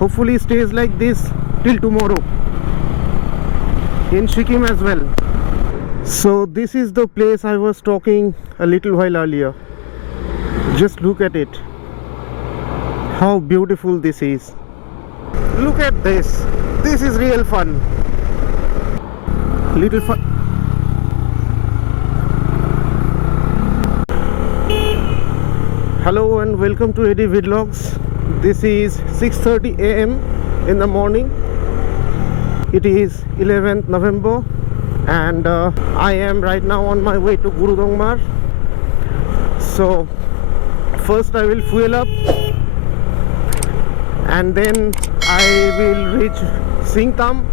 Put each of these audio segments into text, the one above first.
hopefully stays like this till tomorrow in Sikkim as well. So this is the place I was talking a little while earlier. Just look at it, how beautiful this is. Look at this. This is real fun. Little fun. Hello and welcome to AD Vlogs. This is 6:30 a.m. in the morning. It is 11th November and I am right now on my way to Gurudongmar. So first I will fuel up and then I will reach Singtam.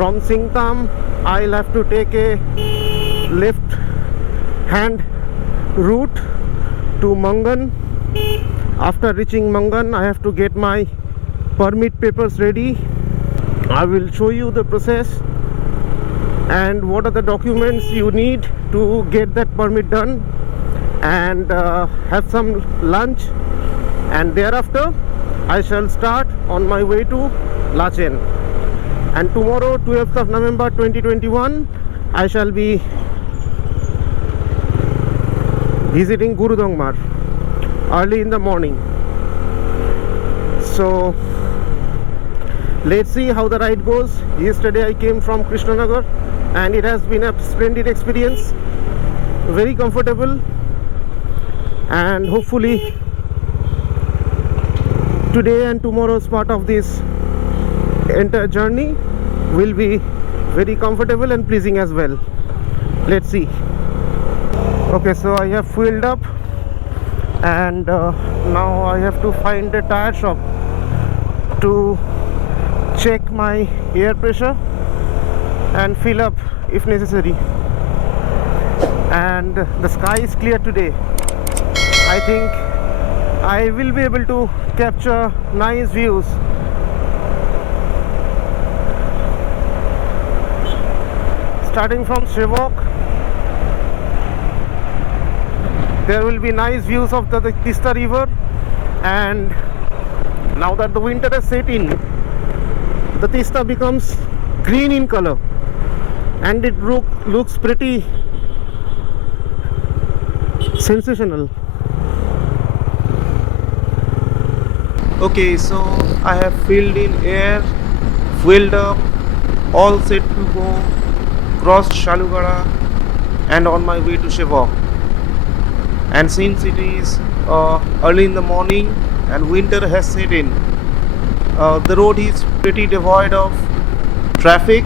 From Singtam I'll have to take a left hand route to Mangan. After reaching Mangan I have to get my permit papers ready. I will show you the process and what are the documents you need to get that permit done, and have some lunch, and thereafter I shall start on my way to Lachen. And tomorrow, 12th of November 2021, I shall be visiting Gurudongmar early in the morning. So let's see how the ride goes. Yesterday I came from Krishnanagar and it has been a splendid experience, very comfortable, and hopefully today and tomorrow's part of this entire journey will be very comfortable and pleasing as well. Let's see. Okay, so I have filled up and now I have to find a tire shop to check my air pressure and fill up if necessary. And the sky is clear today. I think I will be able to capture nice views. Starting from Sevok, there will be nice views of the Tista river, and now that the winter has set in, the Tista becomes green in color and it looks pretty sensational. Okay, so I have filled in air, filled up, all set to go, crossed Shalugara and on my way to Sevok. And since it is early in the morning and winter has set in, the road is pretty devoid of traffic,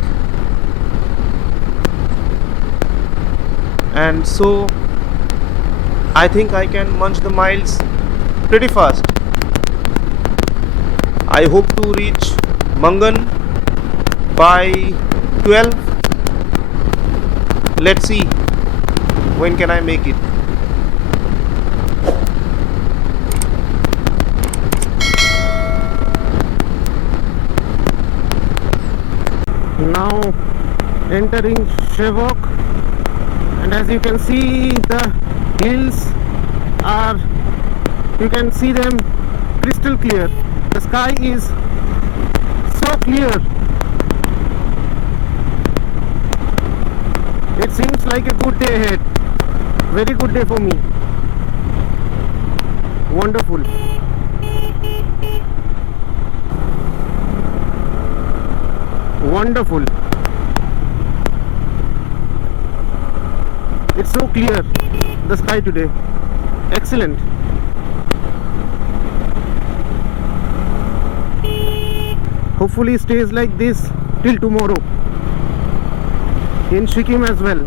and so I think I can munch the miles pretty fast. I hope to reach Mangan by 12. Let's see when can I make it. Now entering Sevok, and as you can see, the hills are, you can see them crystal clear. The sky is so clear. It seems like a good day ahead. Very good day for me. Wonderful. Wonderful. It's so clear, the sky today. Excellent. Hopefully stays like this till tomorrow in Sikkim as well.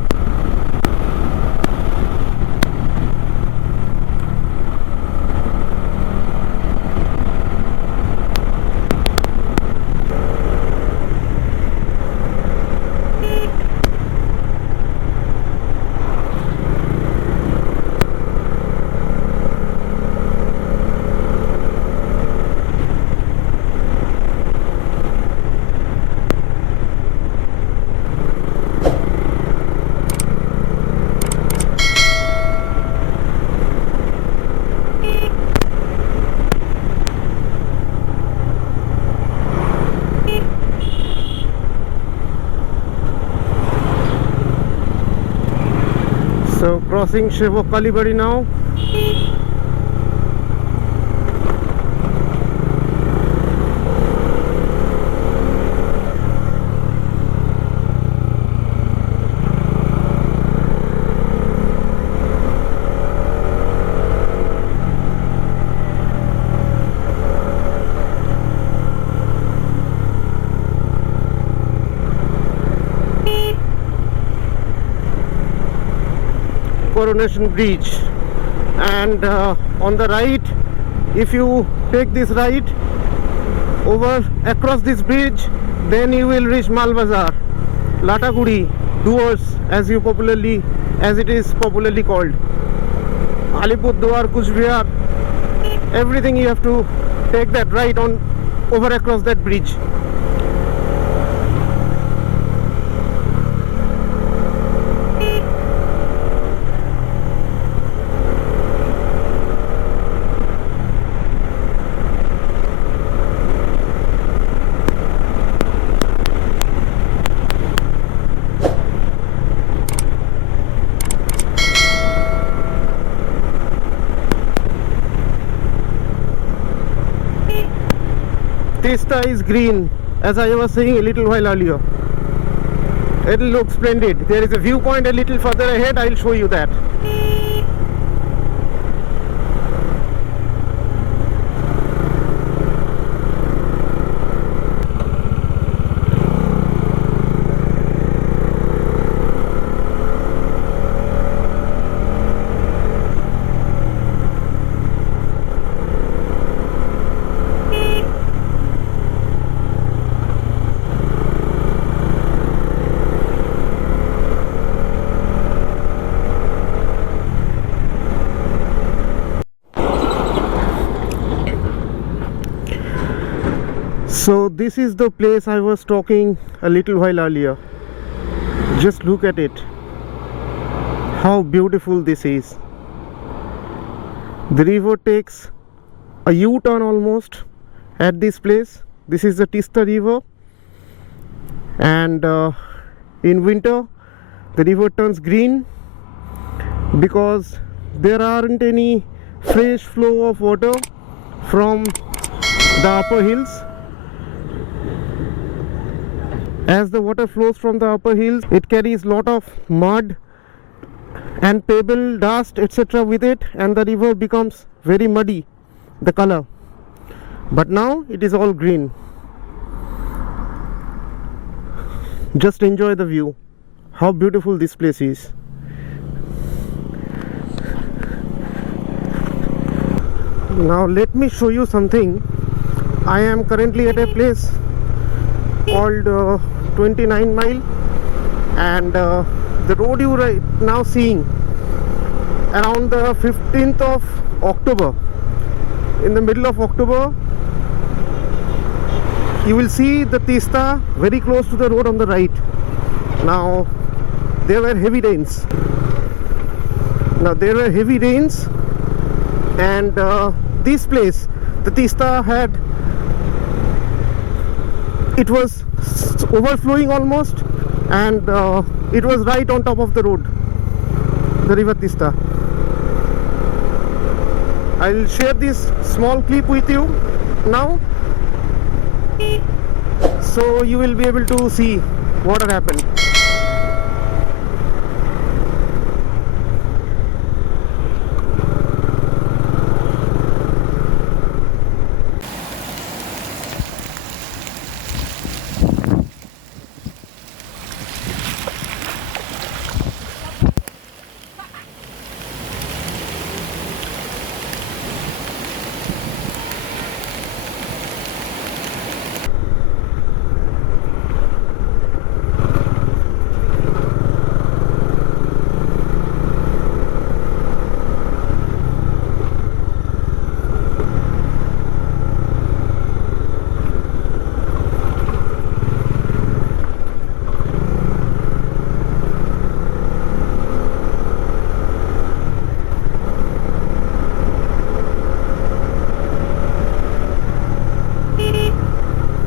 So crossing Shevok Kalibari now. Coronation Bridge, and on the right, if you take this right over across this bridge, then you will reach Malbazar, Lataguri, Duars, as it is popularly called, Alipurduar, Kuchbihar. Everything you have to take that right on over across that bridge. Tista is green, as I was saying a little while earlier. It will look splendid. There is a viewpoint a little further ahead. I'll show you that. So this is the place I was talking a little while earlier. Just look at it. How beautiful this is. The river takes a U-turn almost at this place. This is the Tista River, and in winter the river turns green because there aren't any fresh flow of water from the upper hills. As the water flows from the upper hills, it carries lot of mud and pebble, dust, etc. with it, and the river becomes very muddy, the color. But now it is all green. Just enjoy the view. How beautiful this place is. Now let me show you something. I am currently at a place called 29 Mile, and the road you right now seeing around the 15th of October, in the middle of October, you will see the Tista very close to the road on the right. Now there were heavy rains. And this place, the Tista it was overflowing almost, and it was right on top of the road, the river Tista. I'll share this small clip with you now, so you will be able to see what had happened.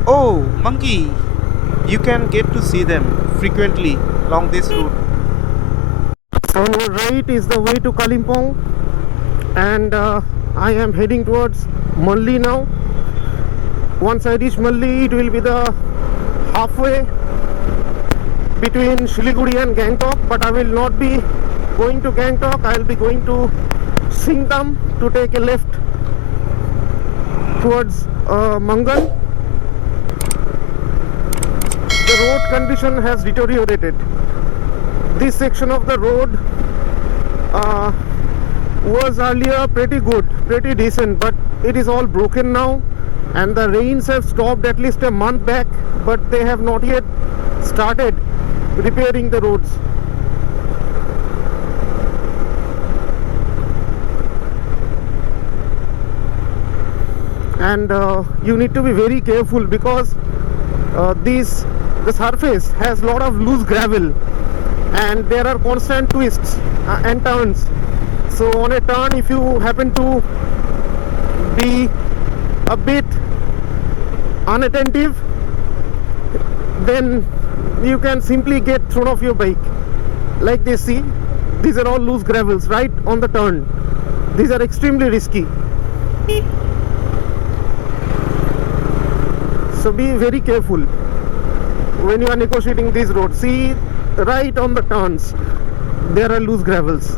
Oh, monkey! You can get to see them frequently along this route. So On your right is the way to Kalimpong, and I am heading towards Malli now. Once I reach Malli, it will be the halfway between Siliguri and Gangtok, but I will not be going to Gangtok. I will be going to Singtam to take a left towards Mangal. The road condition has deteriorated. This section of the road was earlier pretty good, pretty decent, but it is all broken now, and the rains have stopped at least a month back, but they have not yet started repairing the roads. And you need to be very careful because the surface has a lot of loose gravel, and there are constant twists and turns. So on a turn, if you happen to be a bit unattentive, then you can simply get thrown off your bike. Like this, see, these are all loose gravels right on the turn. These are extremely risky. So be very careful when you are negotiating these roads. See, right on the turns there are loose gravels.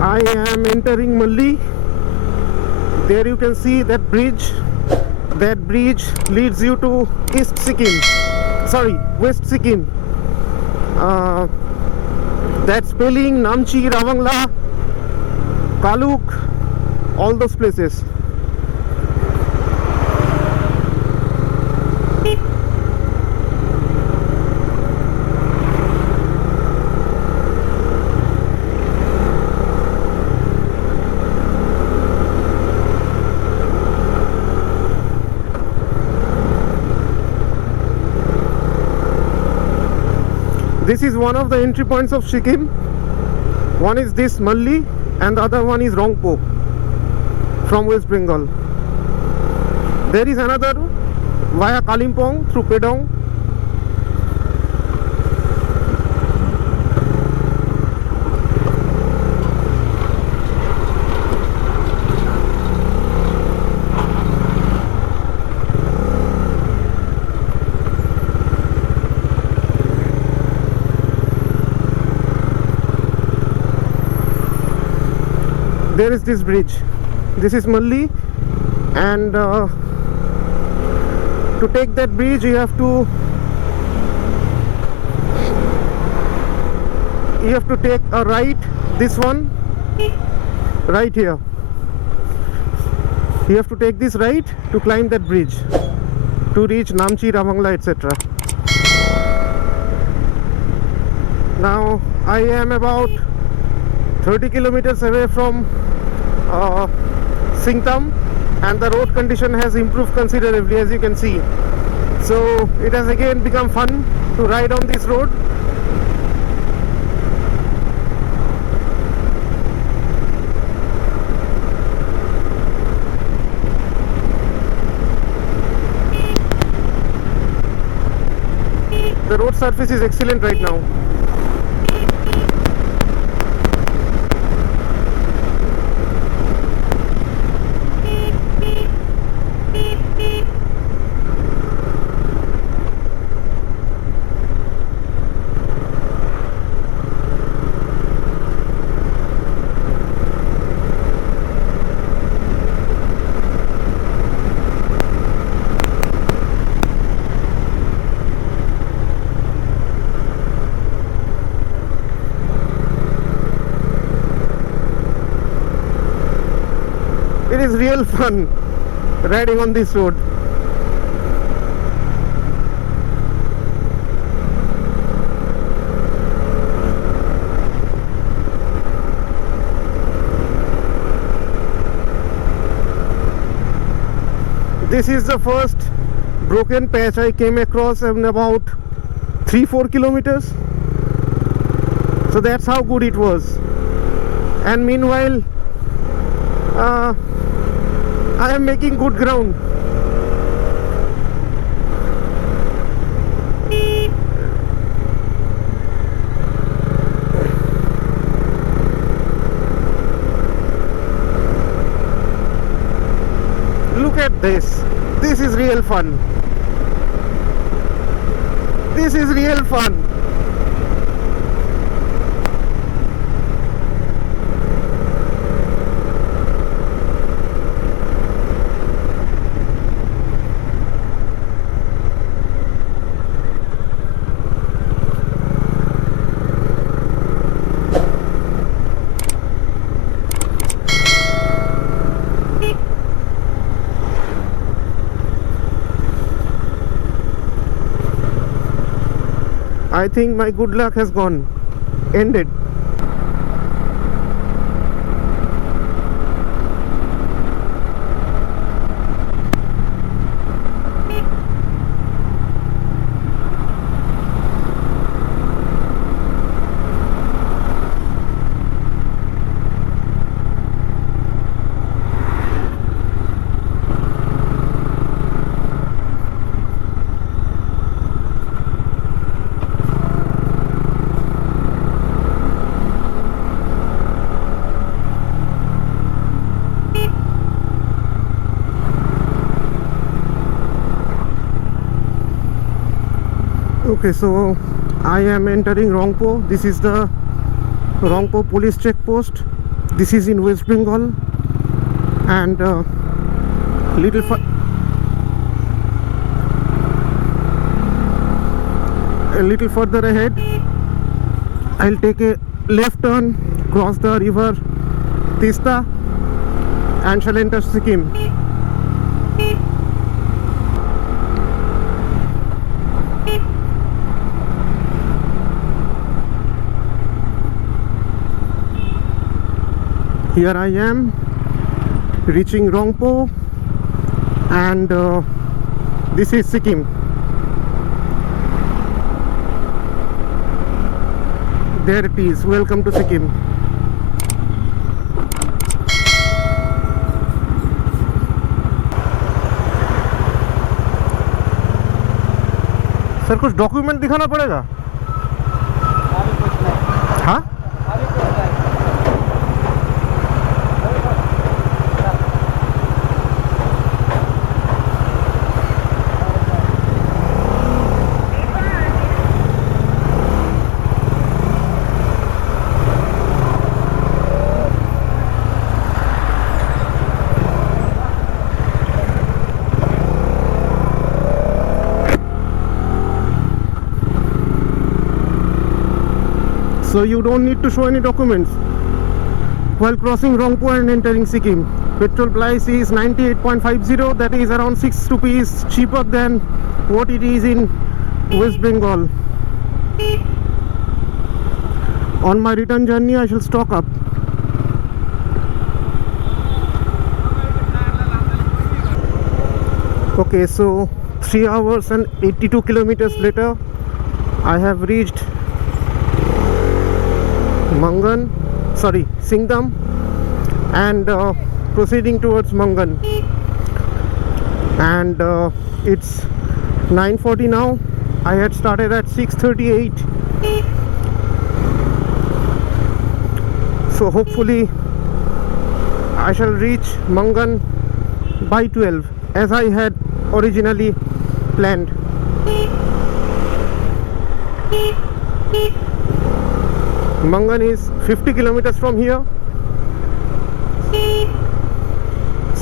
I am entering Malli. There you can see that bridge. That bridge leads you to East Sikkim. Sorry, West Sikkim. That's Peling, Namchi, Ravangla, Kaluk, all those places. This is one of the entry points of Sikkim. One is this Malli and the other one is Rangpo from West Bengal. There is another via Kalimpong through Pedong. There is this bridge. This is Malli, and to take that bridge you have to take a right, this one right here. You have to take this right to climb that bridge to reach Namchi, Ravangla, etc. Now I am about 30 kilometers away from Singtam, and the road condition has improved considerably, as you can see. So it has again become fun to ride on this road. The road surface is excellent right now. It is real fun riding on this road. This is the first broken patch I came across in about 3-4 kilometers. So that's how good it was. And meanwhile I am making good ground. Look at this. This is real fun. This is real fun. I think my good luck has gone. Ended. Okay, so I am entering Rangpo. This is the Rangpo police checkpost. This is in West Bengal, and a little further ahead I'll take a left turn, cross the river Tista, and shall enter Sikkim. Here I am reaching Rangpo, and this is Sikkim. There it is. Welcome to Sikkim. Sir कुछ document दिखाना पड़ेगा? हाँ? So you don't need to show any documents while crossing Rangpo and entering Sikkim. Petrol price is 98.50, that is around 6 rupees cheaper than what it is in West Bengal. On my return journey I shall stock up. Okay, so 3 hours and 82 kilometers later I have reached Singdam, and proceeding towards Mangan, and it's 9:40 now. I had started at 6:38, so hopefully I shall reach Mangan by 12 as I had originally planned. Mangan is 50 kilometers from here,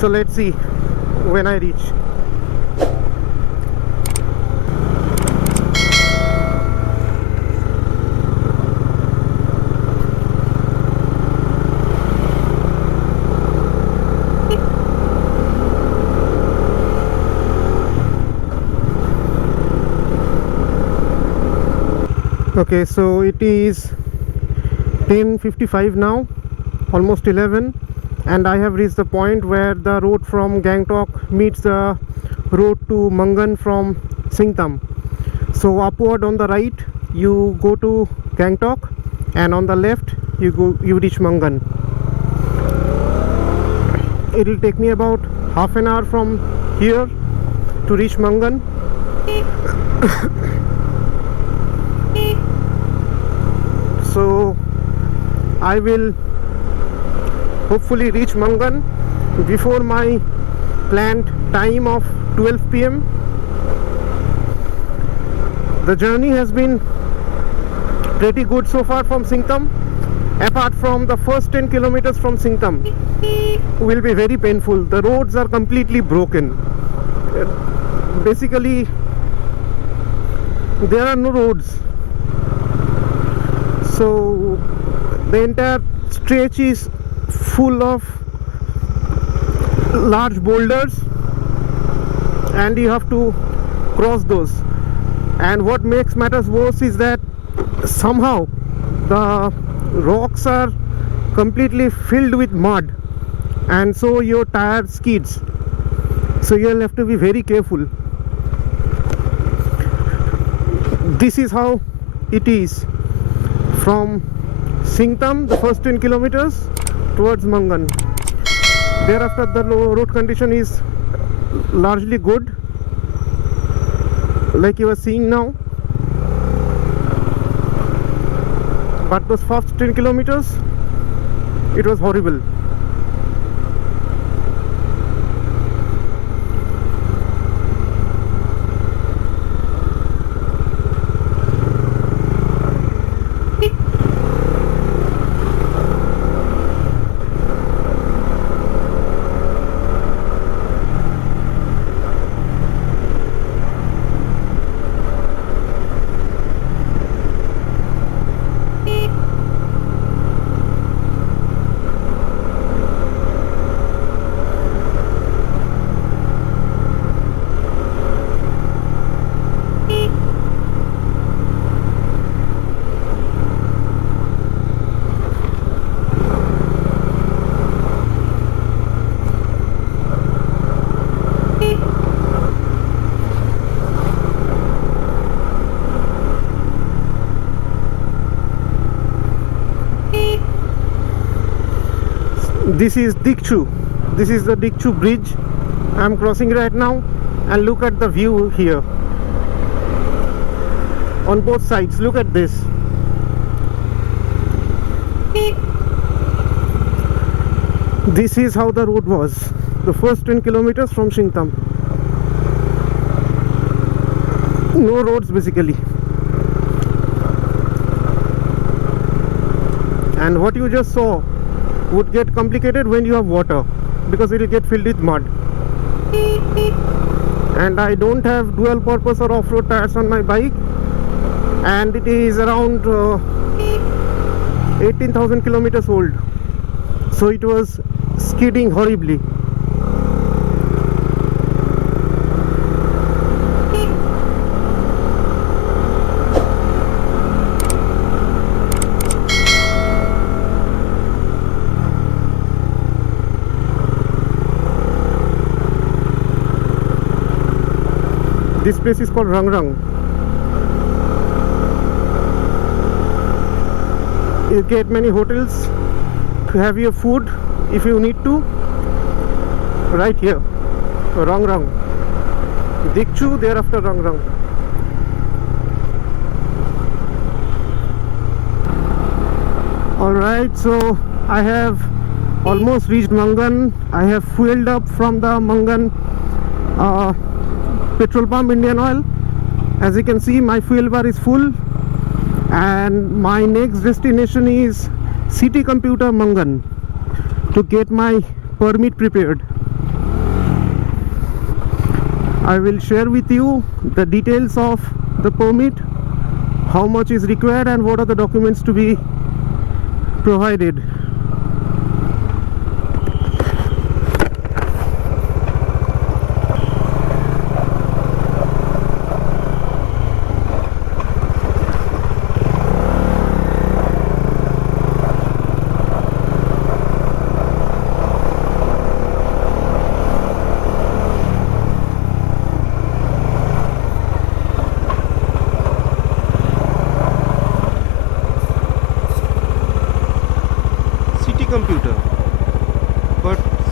so let's see when I reach. Okay, so it is 10:55 now, almost 11, and I have reached the point where the road from Gangtok meets the road to Mangan from Singtam. So upward on the right you go to Gangtok, and on the left you reach Mangan. It will take me about half an hour from here to reach Mangan. So I will hopefully reach Mangan before my planned time of 12 p.m. The journey has been pretty good so far from Singtam, apart from the first 10 kilometers from Singtam will be very painful. The roads are completely broken. Basically there are no roads, so the entire stretch is full of large boulders and you have to cross those. And what makes matters worse is that somehow the rocks are completely filled with mud, and so your tire skids, so you'll have to be very careful. This is how it is from Singtam, the first 10 kilometers towards Mangan. Thereafter the road condition is largely good, like you are seeing now. But those first 10 kilometers, it was horrible. This is Dikchu. This is the Dikchu bridge I'm crossing right now, and look at the view here on both sides. Look at this. This is how the road was the first 10 kilometers from Singtam. No roads basically. And what you just saw would get complicated when you have water, because it will get filled with mud. And I don't have dual purpose or off-road tires on my bike, and it is around 18,000 kilometers old, so it was skidding horribly. This place is called Rang Rang. You get many hotels to have your food if you need to. Right here, Rang Rang. Dikchu, thereafter Rang Rang. Alright, so I have almost reached Mangan. I have fueled up from the Mangan petrol pump, Indian Oil. As you can see, my fuel bar is full, and my next destination is City Computer Mangan to get my permit prepared. I will share with you the details of the permit, how much is required, and what are the documents to be provided.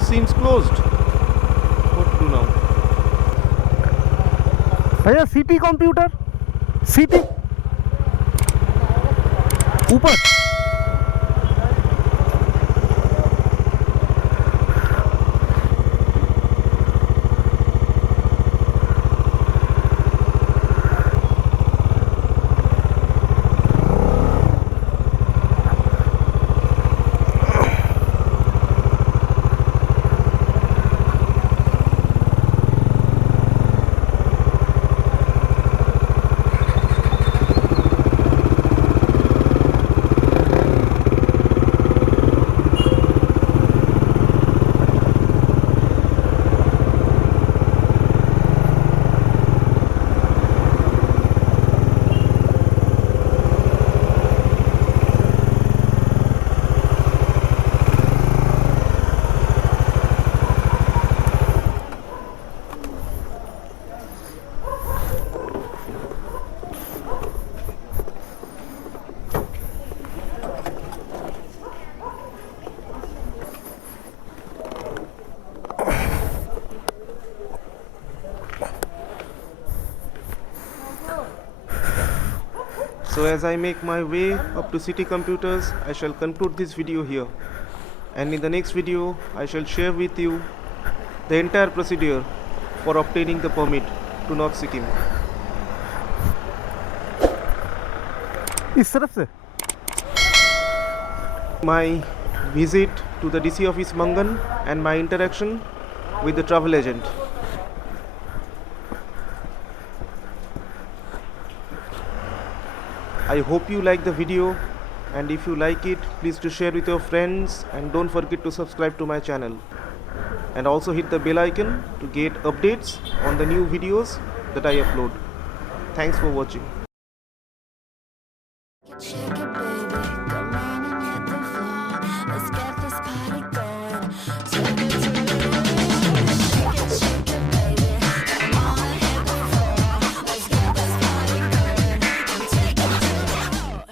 seems closed. What to do now? भैया city computer city ऊपर So as I make my way up to City Computers, I shall conclude this video here. And in the next video, I shall share with you the entire procedure for obtaining the permit to North Sikkim. इस तरफ से My visit to the DC office Mangan and my interaction with the travel agent. I hope you like the video, and if you like it, please do share with your friends and don't forget to subscribe to my channel. And also hit the bell icon to get updates on the new videos that I upload. Thanks for watching.